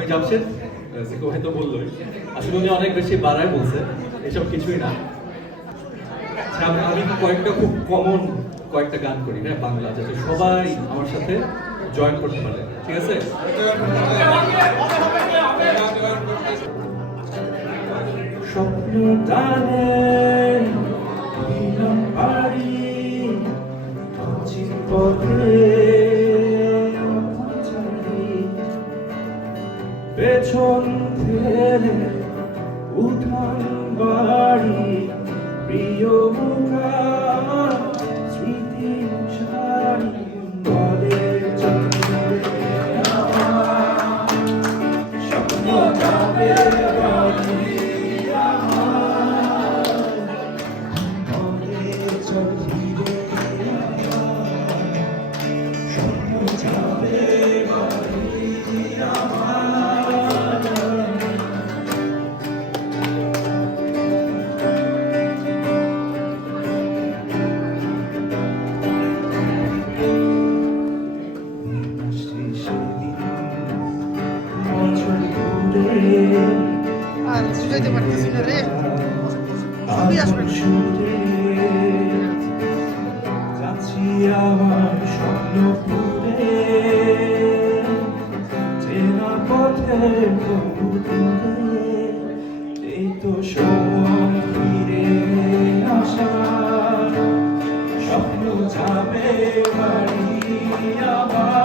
আমি জামশেদ, সিকো ভাই তো বললোই, আসলে উনি অনেক বেশি বাড়ায় বলছে, এসব কিছুই না। আচ্ছা, আমি কয়েকটা খুব কমন কয়েকটা গান করি, হ্যাঁ, বাংলা, যাতে সবাই আমার সাথে জয়েন করতে পারে, ঠিক আছে? স্বপ্ন টানে পারি পথে পেছন ফেলে উঠান বাড়ি প্রিয় মুখা স্মৃতি সারি বলে স্বপ্ন যাবে বাড়ি বুঝাইতে পারতেছি না রে, ছবি আসবে যাচ্ছি আমার স্বপ্ন পুরে চেনা পথে বহু দূরে, এই তো সময় ফিরে আসা স্বপ্ন যাবে বাড়ি আমার।